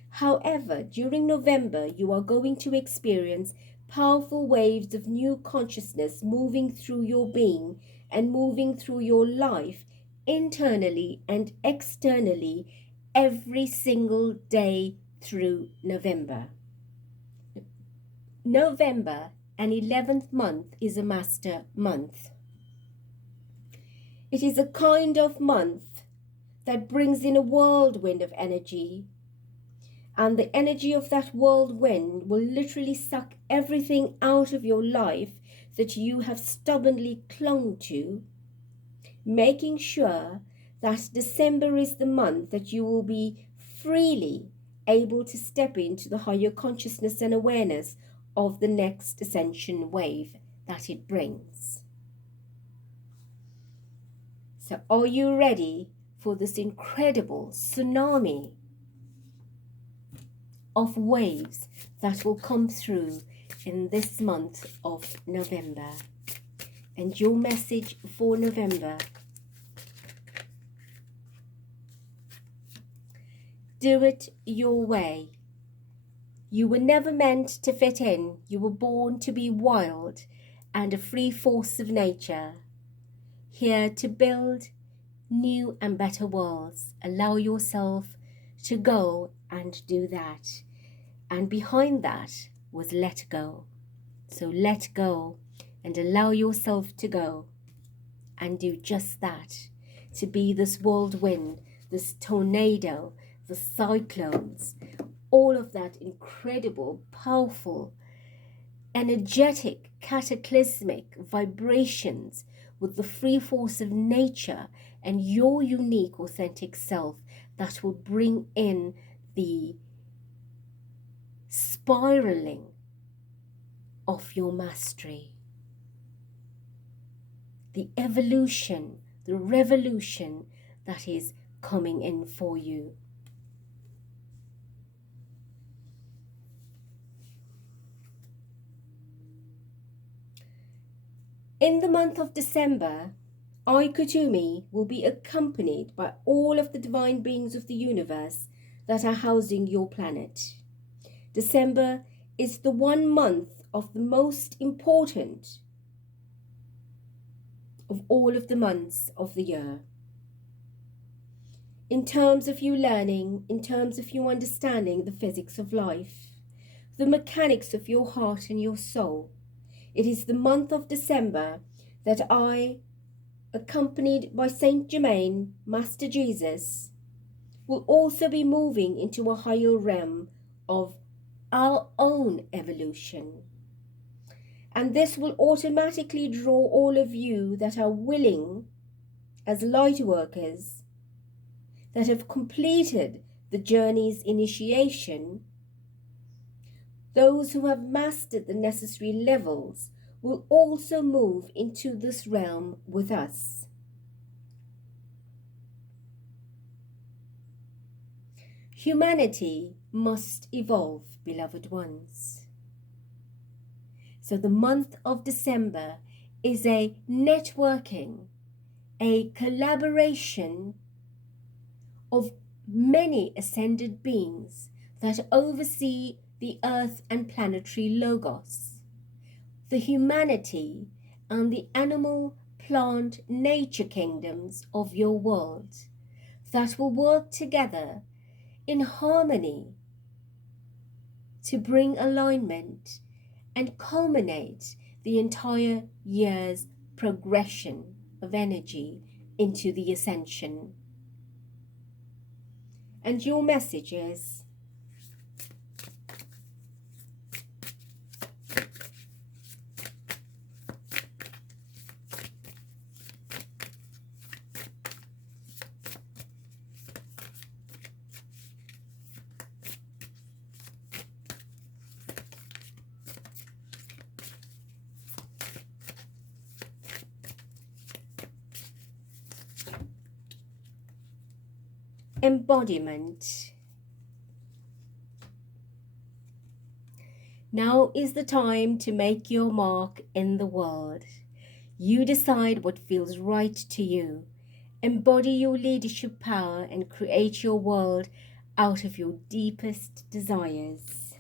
However, during November, you are going to experience powerful waves of new consciousness moving through your being and moving through your life internally and externally every single day through November. November, an 11th month, is a master month. It is a kind of month that brings in a whirlwind of energy, and the energy of that whirlwind will literally suck everything out of your life that you have stubbornly clung to, making sure that December is the month that you will be freely able to step into the higher consciousness and awareness of the next ascension wave that it brings. So are you ready for this incredible tsunami of waves that will come through in this month of November? And your message for November: do it your way. You were never meant to fit in. You were born to be wild and a free force of nature, here to build new and better worlds. Allow yourself to go and do that. And behind that was let go. So let go and allow yourself to go and do just that, to be this whirlwind, this tornado, the cyclones, all of that incredible, powerful, energetic, cataclysmic vibrations with the free force of nature and your unique, authentic self that will bring in the spiraling of your mastery, the evolution, the revolution that is coming in for you. In the month of December, I, Kutumi, will be accompanied by all of the divine beings of the universe that are housing your planet. December is the one month of the most important of all of the months of the year. In terms of you learning, in terms of you understanding the physics of life, the mechanics of your heart and your soul, it is the month of December that I, accompanied by Saint Germain, Master Jesus, will also be moving into a higher realm of our own evolution. And this will automatically draw all of you that are willing, as light workers, that have completed the journey's initiation. Those who have mastered the necessary levels will also move into this realm with us. Humanity must evolve, beloved ones. So the month of December is a networking, a collaboration of many ascended beings that oversee the earth and planetary logos, the humanity and the animal, plant, nature kingdoms of your world that will work together in harmony to bring alignment and culminate the entire year's progression of energy into the ascension. And your message is, embodiment. Now is the time to make your mark in the world. You decide what feels right to you. Embody your leadership power and create your world out of your deepest desires.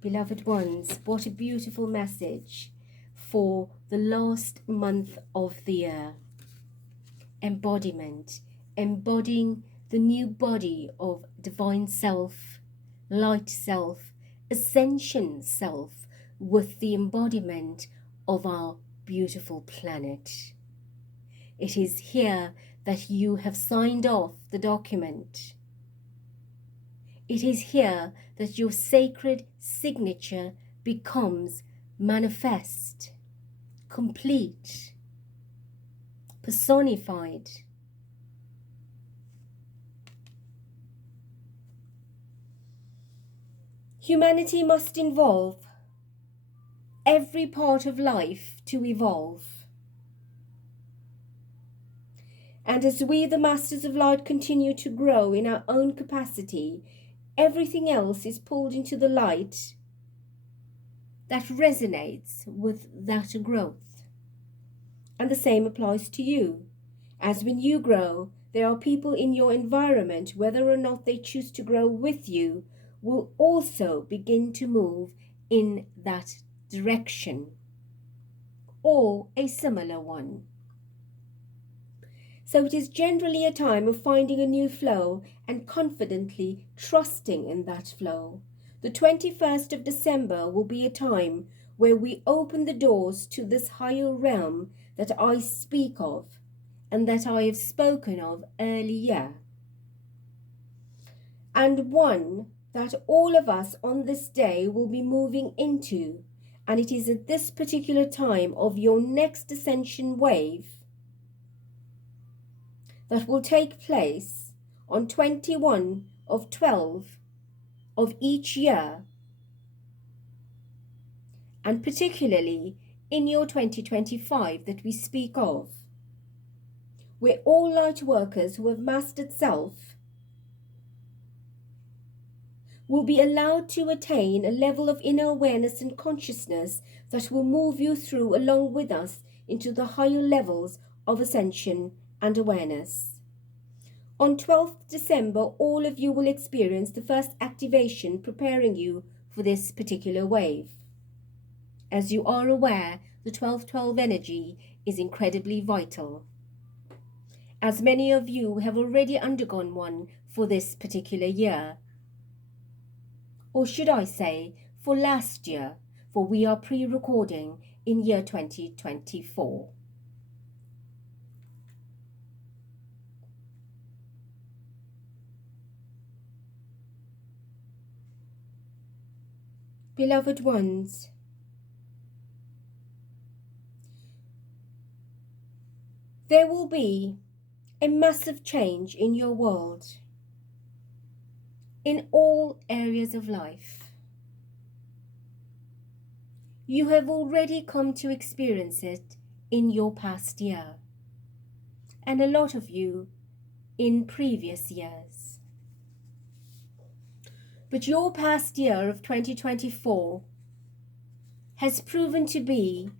Beloved ones, what a beautiful message for the last month of the year. Embodiment, embodying the new body of divine self, light self, ascension self, with the embodiment of our beautiful planet. It is here that you have signed off the document. It is here that your sacred signature becomes manifest, complete, personified. Humanity must involve every part of life to evolve. And as we, the Masters of Light, continue to grow in our own capacity, everything else is pulled into the light that resonates with that growth. And the same applies to you. As when you grow, there are people in your environment, whether or not they choose to grow with you, will also begin to move in that direction or a similar one. So it is generally a time of finding a new flow and confidently trusting in that flow. The 21st of December will be a time where we open the doors to this higher realm that I speak of and that I have spoken of earlier, and one that all of us on this day will be moving into. And it is at this particular time of your next ascension wave that will take place on 21 of 12 of each year, and particularly in your 2025 that we speak of, where all light workers who have mastered self will be allowed to attain a level of inner awareness and consciousness that will move you through along with us into the higher levels of ascension and awareness. On 12th December, all of you will experience the first activation preparing you for this particular wave. As you are aware, the 12-12 energy is incredibly vital, as many of you have already undergone one for this particular year. Or should I say, for last year, for we are pre-recording in year 2024. Beloved ones, there will be a massive change in your world, in all areas of life. You have already come to experience it in your past year, and a lot of you in previous years. But your past year of 2024 has proven to be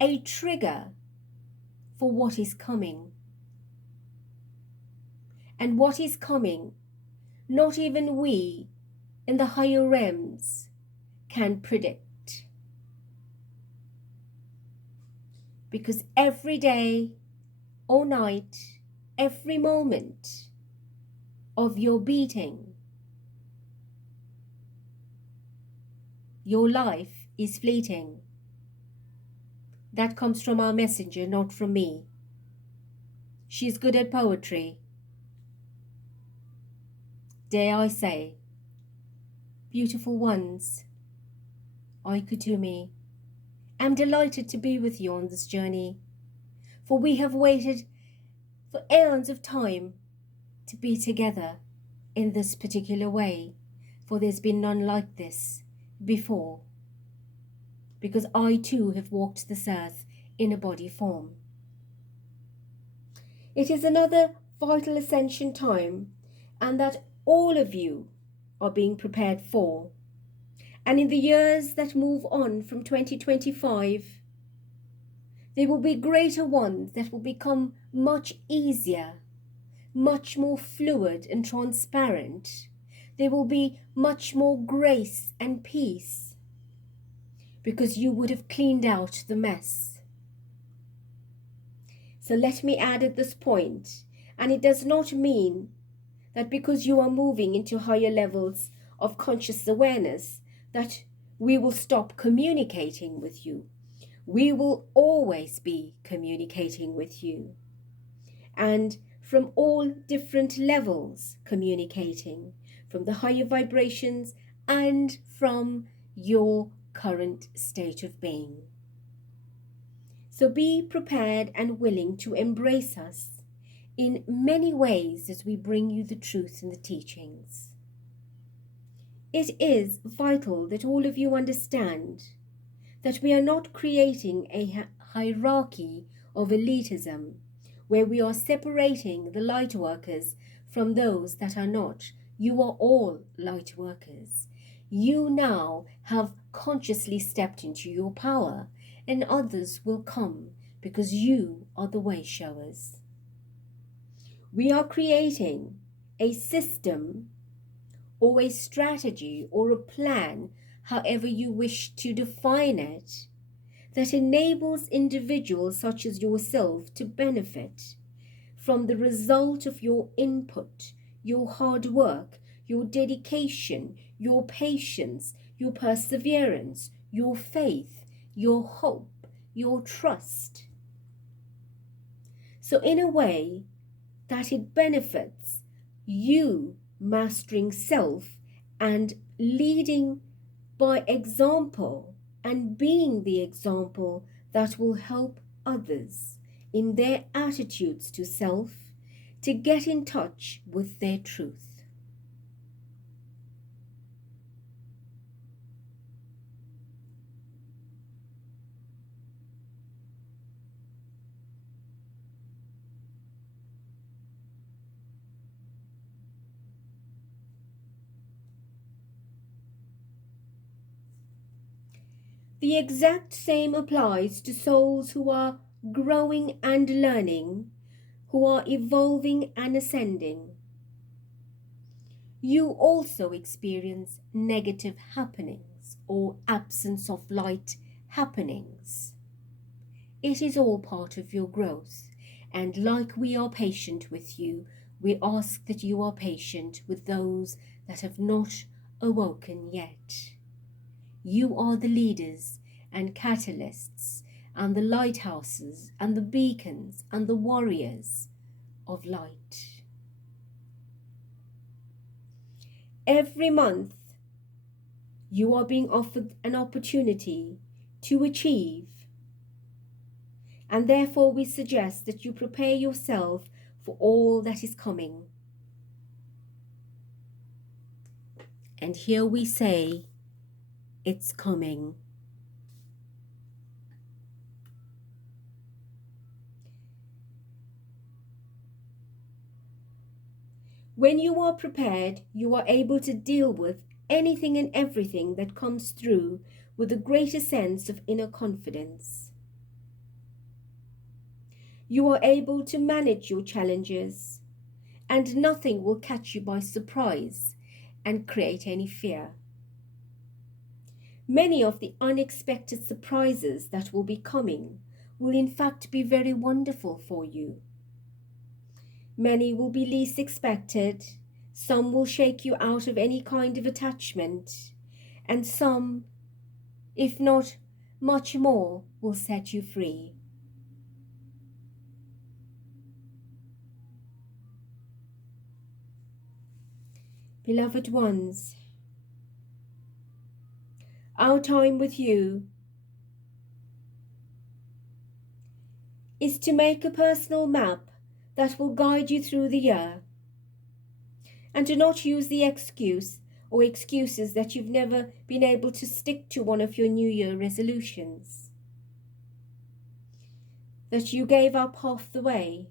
a trigger for what is coming. And what is coming, not even we in the higher realms can predict. Because every day or night, every moment of your beating, your life is fleeting. That comes from our messenger, not from me. She's good at poetry. Dare I say, beautiful ones, Aikutumi, I'm delighted to be with you on this journey, for we have waited for eons of time to be together in this particular way, for there's been none like this before, because I too have walked this earth in a body form. It is another vital ascension time, and that all of you are being prepared for. And in the years that move on from 2025, there will be greater ones that will become much easier, much more fluid and transparent. There will be much more grace and peace, because you would have cleaned out the mess. So let me add at this point, and it does not mean that because you are moving into higher levels of conscious awareness, that we will stop communicating with you. We will always be communicating with you, and from all different levels communicating, from the higher vibrations and from your current state of being. So be prepared and willing to embrace us in many ways as we bring you the truth and the teachings. It is vital that all of you understand that we are not creating a hierarchy of elitism where we are separating the light workers from those that are not. You are all light workers. You now have consciously stepped into your power, and others will come because you are the way showers. We are creating a system or a strategy or a plan, however you wish to define it, that enables individuals such as yourself to benefit from the result of your input, your hard work, your dedication, your patience, your perseverance, your faith, your hope, your trust. So in a way that it benefits you mastering self and leading by example and being the example that will help others in their attitudes to self to get in touch with their truth. The exact same applies to souls who are growing and learning, who are evolving and ascending. You also experience negative happenings or absence of light happenings. It is all part of your growth, and like we are patient with you, we ask that you are patient with those that have not awoken yet. You are the leaders and catalysts and the lighthouses and the beacons and the warriors of light. Every month, you are being offered an opportunity to achieve, and therefore we suggest that you prepare yourself for all that is coming. And here we say, it's coming. When you are prepared, you are able to deal with anything and everything that comes through with a greater sense of inner confidence. You are able to manage your challenges, and nothing will catch you by surprise and create any fear. Many of the unexpected surprises that will be coming will in fact be very wonderful for you. Many will be least expected, some will shake you out of any kind of attachment, and some, if not much more, will set you free. Beloved ones, our time with you is to make a personal map that will guide you through the year, and do not use the excuse or excuses that you've never been able to stick to one of your New Year resolutions, that you gave up half the way.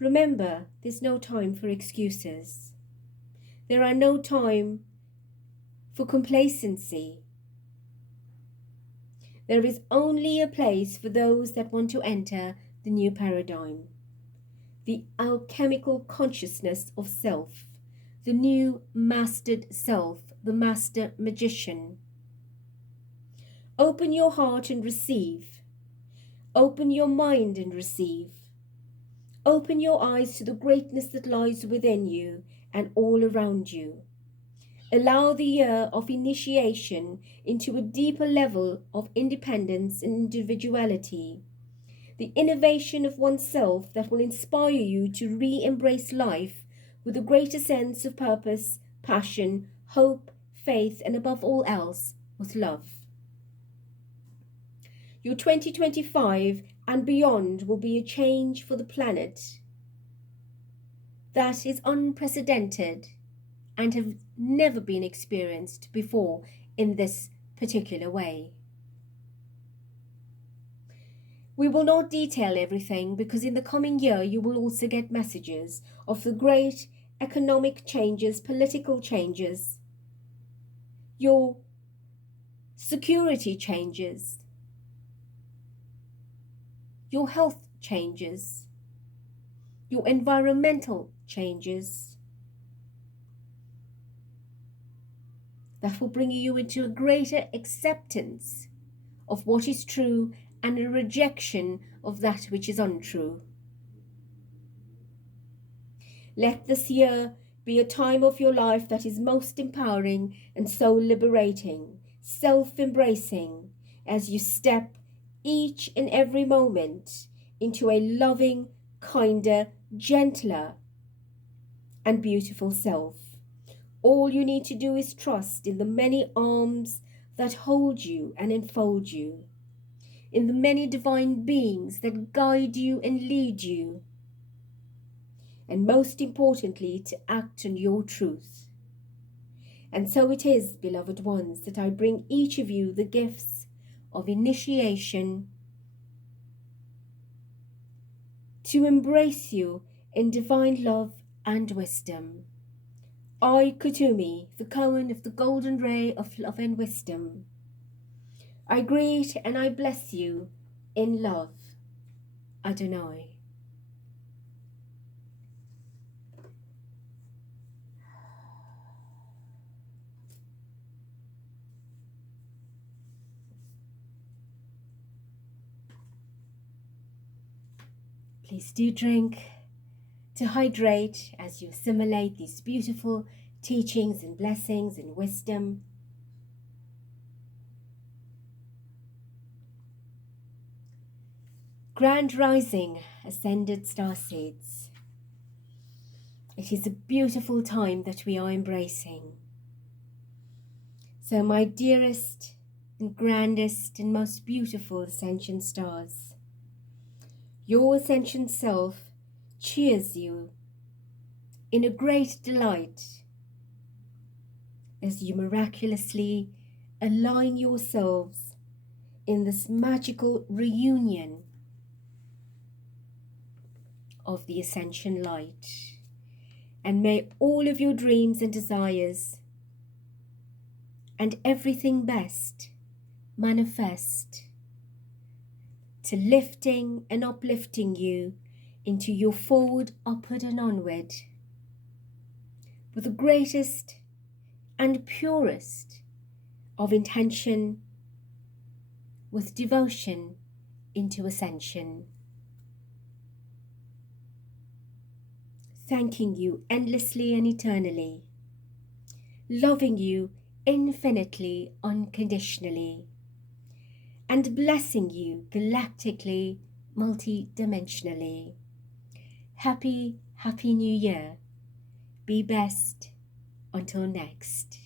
Remember, there's no time for excuses. There are no time for complacency. There is only a place for those that want to enter the new paradigm, the alchemical consciousness of self, the new mastered self, the master magician. Open your heart and receive. Open your mind and receive. Open your eyes to the greatness that lies within you and all around you. Allow the year of initiation into a deeper level of independence and individuality, the innovation of oneself that will inspire you to re-embrace life with a greater sense of purpose, passion, hope, faith, and above all else, with love. Your 2025 and beyond will be a change for the planet that is unprecedented and have never been experienced before in this particular way. We will not detail everything because in the coming year you will also get messages of the great economic changes, political changes, your security changes, your health changes, your environmental changes that will bring you into a greater acceptance of what is true and a rejection of that which is untrue. Let this year be a time of your life that is most empowering and so liberating, self-embracing, as you step each and every moment into a loving, kinder, gentler, and beautiful self. All you need to do is trust in the many arms that hold you and enfold you, in the many divine beings that guide you and lead you, and most importantly, to act on your truth. And so it is, beloved ones, that I bring each of you the gifts of initiation to embrace you in divine love and wisdom. I, Kutumi, the Kohen of the golden ray of love and wisdom, I greet and I bless you in love. Adonai. Please do drink to hydrate as you assimilate these beautiful teachings and blessings and wisdom. Grand Rising, Ascended Starseeds. It is a beautiful time that we are embracing. So my dearest and grandest and most beautiful Ascension stars, your Ascension self cheers you in a great delight as you miraculously align yourselves in this magical reunion of the Ascension light. And may all of your dreams and desires and everything best manifest to lifting and uplifting you into your forward, upward and onward with the greatest and purest of intention, with devotion into ascension. Thanking you endlessly and eternally, loving you infinitely, unconditionally, and blessing you galactically, multidimensionally. Happy, happy New Year. Be best until next.